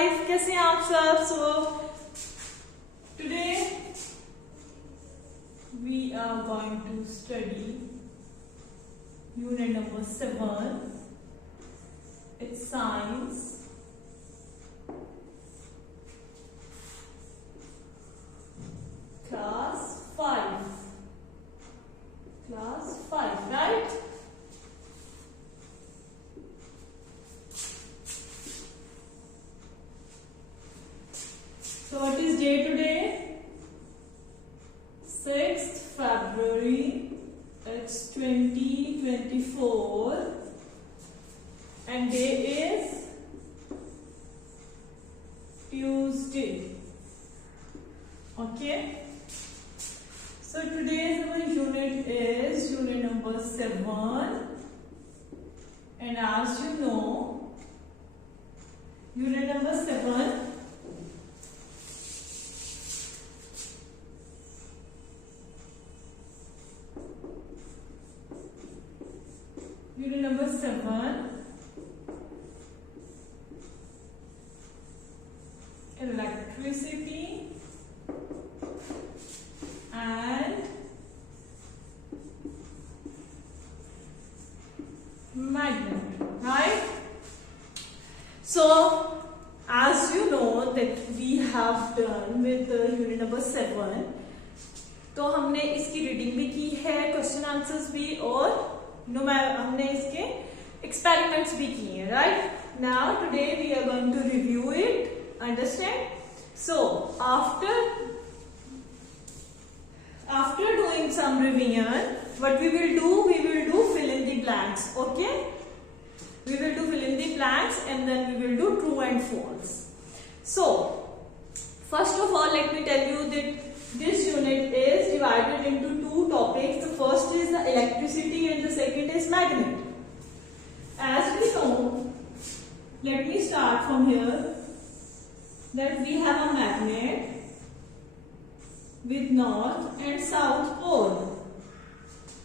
guys, कैसे हैं आप सब? So today we are going to study unit number 7. It's science. Class 5. Class 5, right? So what is day today? 6th February. It's 2024 and day is Tuesday. Okay. So today's our unit is unit number 7, and as you know, unit number 7 Unit number 7, electricity and magnet, right? So, as you know that we have done with unit number 7, तो हमने इसकी reading भी की है, question answers भी, और हमने इसके एक्सपेरिमेंट्स भी किए हैं, right? Now today we are going to review it, understand? So after doing some revision, what we will do fill in the blanks, okay? We will do fill in the blanks and then we will do true and false. So first of all, let me tell you that this unit is divided into two topics. The first is the electricity and the second is magnet. As we know, let me start from here, that we have a magnet with north and south pole,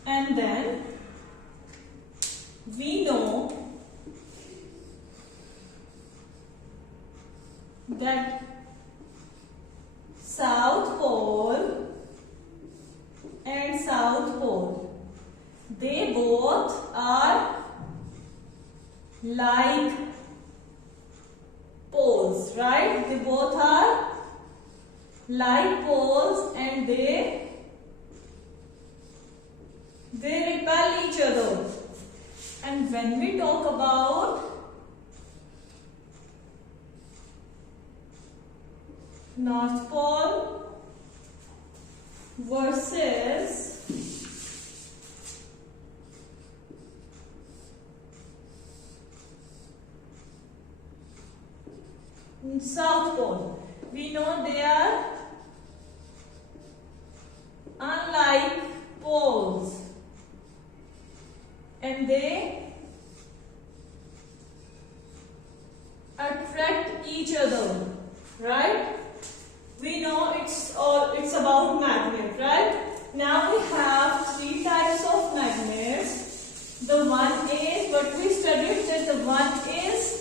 and then we know that south pole and south pole, they both are like poles, right? They both are like poles and they repel each other. And when we talk about North Pole versus South Pole, we know they are unlike poles and they attract each other, right? We know it's about magnet, right? Now we have three types of magnets. The one is what we studied, that the one is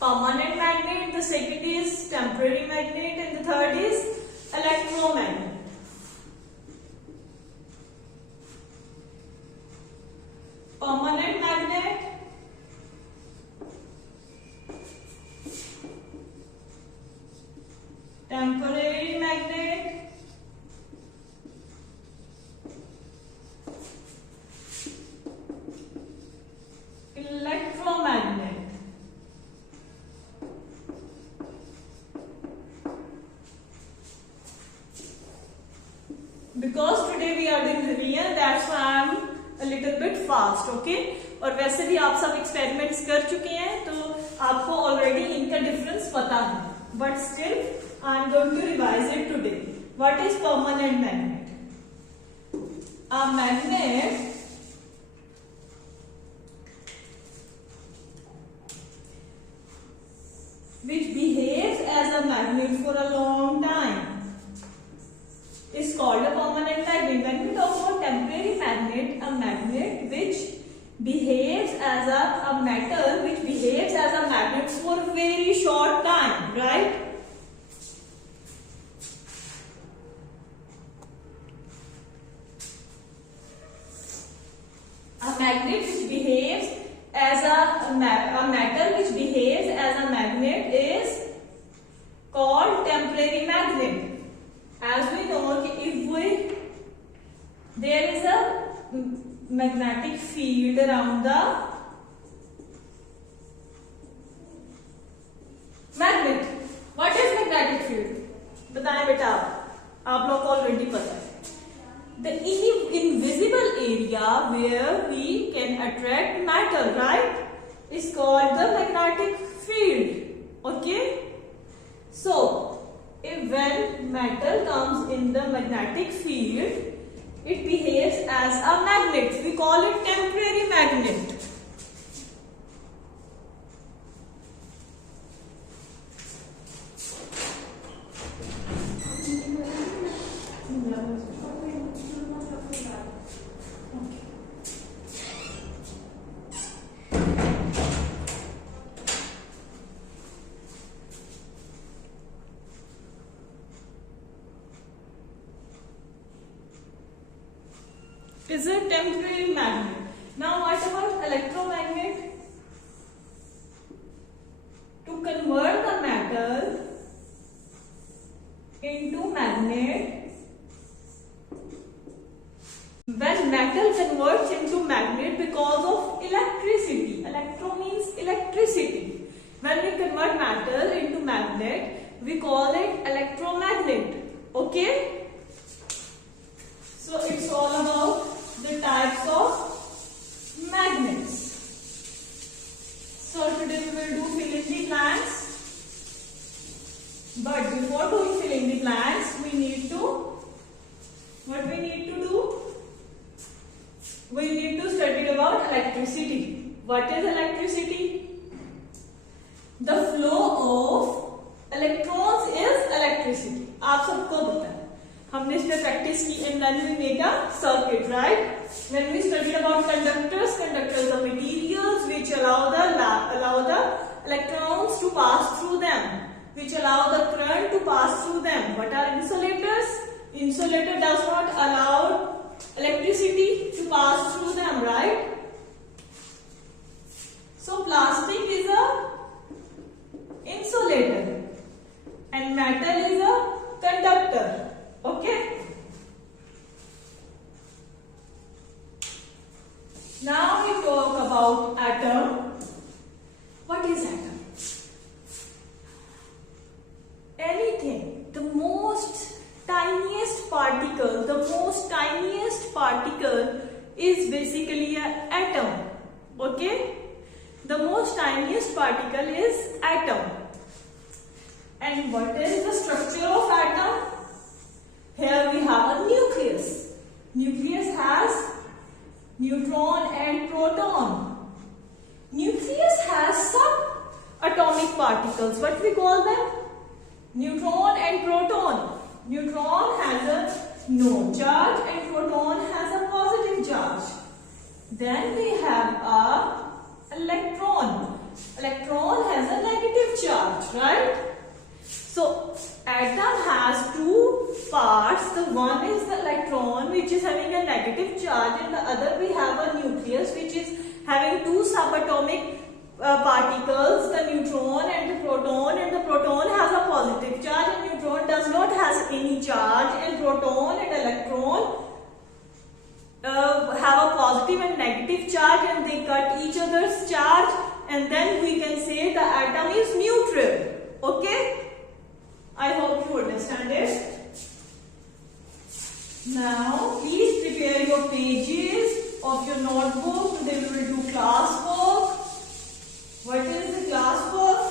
permanent magnet, the second is temporary magnet, and the third is electromagnet. Permanent magnet, temporary magnet, electromagnet. Because today we are doing revision, that's why I am a little bit fast, okay? और वैसे भी आप सब experiments कर चुके हैं तो आपको ऑलरेडी इनका डिफरेंस पता है, but still I am going to revise it today. What is permanent magnet? A magnet which behaves as a magnet for a long time is called a permanent magnet. When we talk about temporary magnet, a magnet which behaves as as a metal which behaves as a magnet for a very short time, right? A magnet which behaves as a metal which behaves as a magnet is called temporary magnet. As we know, if there is a magnetic field around the magnet. What is magnetic field? बताएं बेटा, आप लोग को already पता है. The invisible area where we can attract matter, right, is called the magnetic field. Okay. So, when metal comes in the magnetic field, it behaves as a magnet. We call it temporary magnet. Is a temporary magnet. Now what about electromagnet? To convert the metal into magnet, when metal converts into magnet because of electricity, electro means electricity. When we convert metal into magnet, we call it electromagnet. Okay? So it's all about the types of magnets. So today we will do fill in the blanks. But before doing fill in the blanks, we need to, what we need to do? We need to study about electricity. What is electricity? The flow of electrons is electricity. आप सबको पता है. हमने इस पे practice की and then we made a circuit, right? When we studied about conductors are materials which allow the electrons to pass through them, which allow the current to pass through them. What are insulators? Insulator does not allow electricity to pass through them, right? So plastic is a insulator and metal is a conductor. Okay. Now we talk about atom. What is atom? Anything, the most tiniest particle is basically an atom. Okay? The most tiniest particle is atom. And what is the structure of atom? Here we have a nucleus. Nucleus has neutron and proton. Nucleus has subatomic particles. What we call them? Neutron and proton. Neutron has a no charge and proton has a positive charge. Then we have a electron. Electron has a negative charge, right? So atom has two parts. The one is the electron which is having a negative charge and the other we have a nucleus which is having two subatomic particles, the neutron and the proton has a positive charge and neutron does not has any charge, and proton and electron have a positive and negative charge and they cut each other's charge, and then we can say the atom is neutral. Okay? I hope you understand it. Now, please prepare your pages of your notebook. Today we will do classwork. What is the classwork?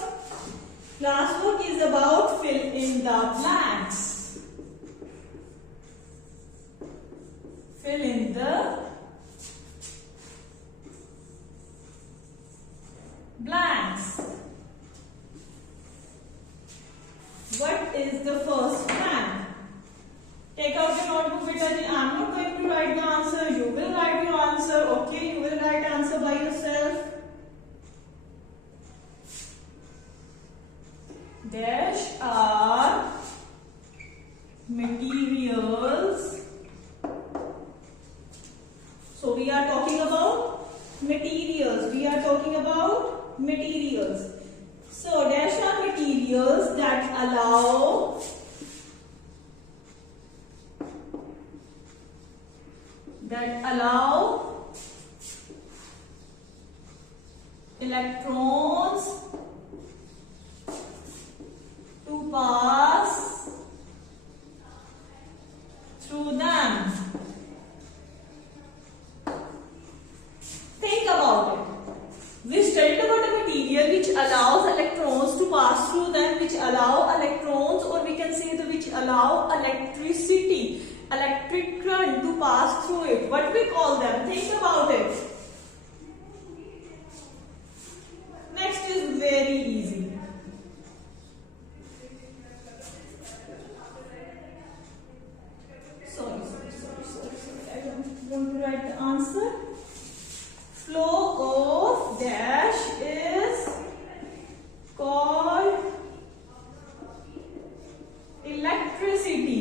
Classwork is about fill in the blanks. Fill in the blanks. What is the first blank? Take out your notebook, beta. I am not going to write the answer. You will write your answer. Okay, you will write answer by yourself. dash are materials. So we are talking about materials. We are talking about materials. So dash are materials that allow electrons to pass through them. Think about it. We studied about a material which allows electrons to pass through them, which allow electrons, or we can say which allow electricity, electric current to pass through it. What we call them? Think about it. Next is very easy. Sorry. I don't want to write the answer. Flow of dash is called electricity.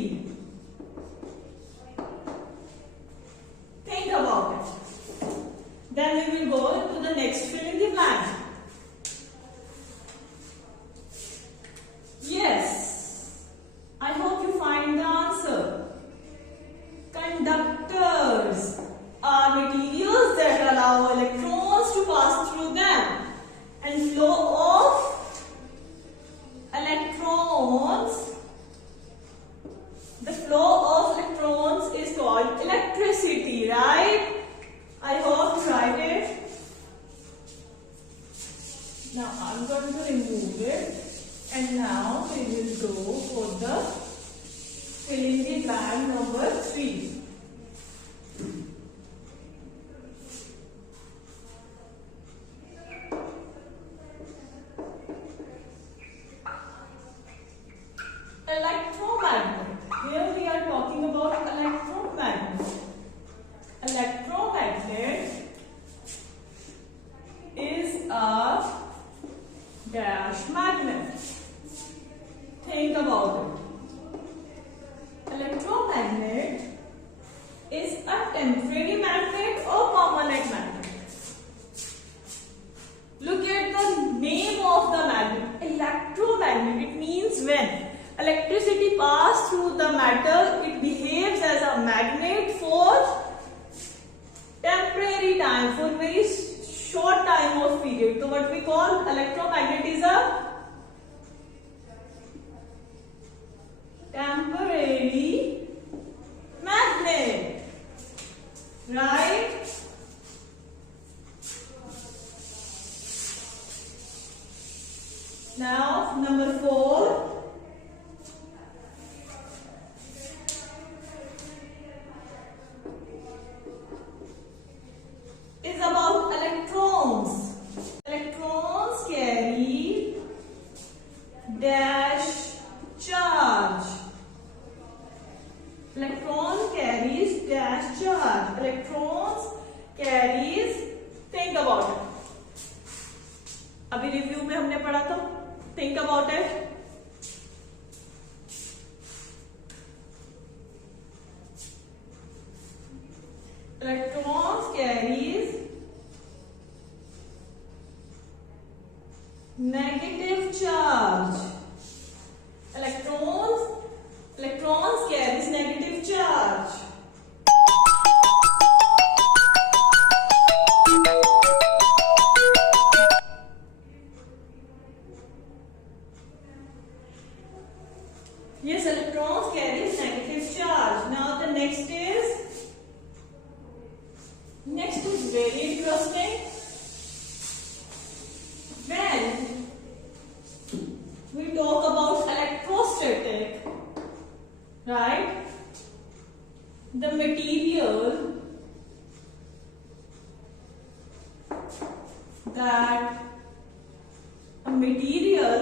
Think about it. Then we will go to the next fill in the blank. Yes, I hope you find the answer. Conductors are materials that allow electrons to pass through them, and flow of electrons, the flow of electrons is called electricity, right? I hope you write it. Now I'm going to remove it, and now we will go for the fill in the blank number 3. Electromagnet. Here we are talking about electromagnet. Electromagnet is a dash magnet. Think about it. Electromagnet is a temporary magnet or permanent magnet. Look at the name of the magnet. Electromagnet. It means when electricity passes through the metal, it behaves as a magnet for temporary time, for very short time of period. So what we call electromagnet is a temporary magnet, right? Now number 4. Is about electrons. Electrons carry dash charge. Electron carries dash charge. Electrons carries, think about it. अभी review में हमने पढ़ा था. Think about it. Electrons carries negative charge. Electrons carries negative charge. Yes, electrons carries negative charge. Now the next is very interesting. When we talk about electrostatic, right? The material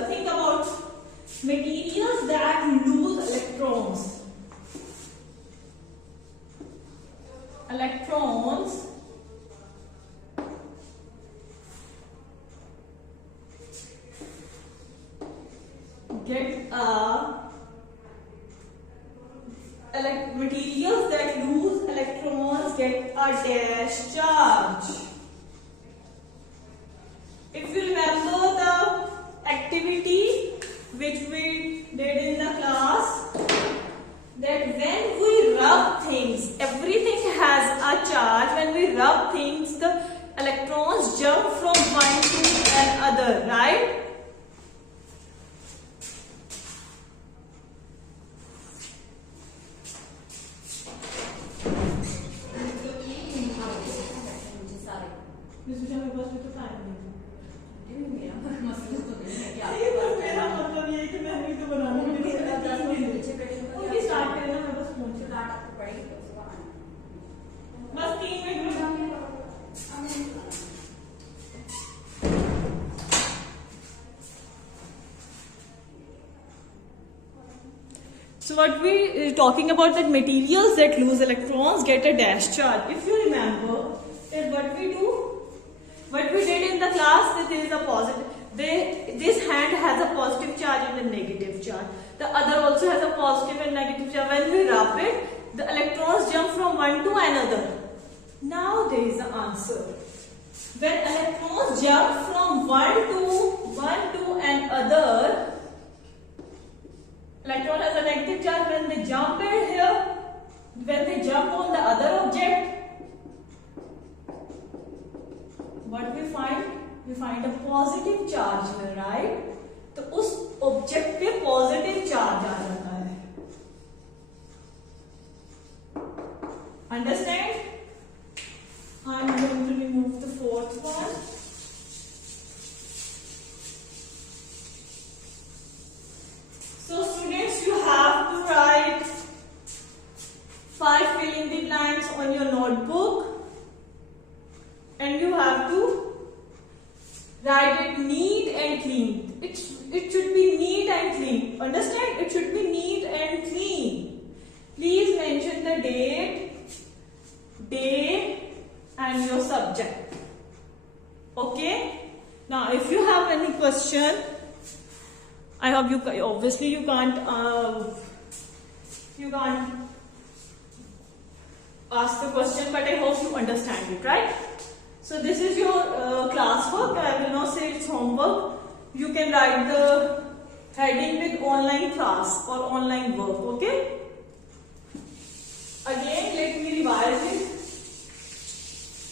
think about materials that lose electrons. Electrons a dash charge. If you remember the activity which we did in the class, that when we rub things, everything has a charge. When we rub things, the electrons jump from one to another, right? So what we talking about, that materials that lose electrons get a dash charge. If you remember that what we did in the class, that there is a positive. This hand has a positive charge and a negative charge. The other also has a positive and negative charge. When we rub it, the electrons jump from one to another. Now there is the answer. When electrons jump from one to another, electron has a negative charge. When they jump in here, when they jump on the other object, what we find? We find a positive charge here, right? तो उस object पे positive charge आ जाता है. Understand? I'm going to remove the fourth one. So students, you have to write 5 fill in the blanks on your notebook, and you have to write it neat and clean. It should be neat and clean. Understand? It should be neat and clean. Please mention the date, day, and your subject. Okay? Now, if you have any question, I hope you obviously you can't ask the question, but I hope you understand it, right? So this is your classwork. I will not say it's homework. You can write the heading with online class or online work. Okay? Again, let me revise it.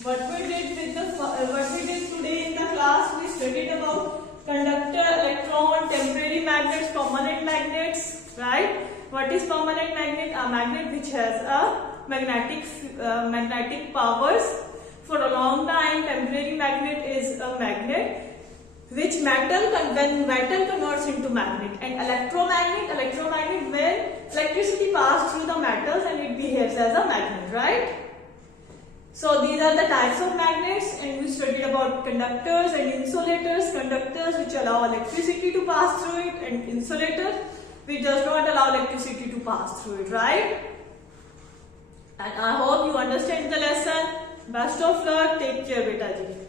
What we did today in the class, we studied about conductor, electron, temporary magnets, permanent magnets, right? What is permanent magnet? A magnet which has a magnetic powers for a long time. Temporary magnet is a magnet which when metal converts into magnet, and electromagnet when electricity passes through the metals and it behaves as a magnet, right? So these are the types of magnets, and we studied about conductors and insulators. Conductors which allow electricity to pass through it, and insulators which does not allow electricity to pass through it, right? And I hope you understand the lesson. Best of luck. Take care, beta ji.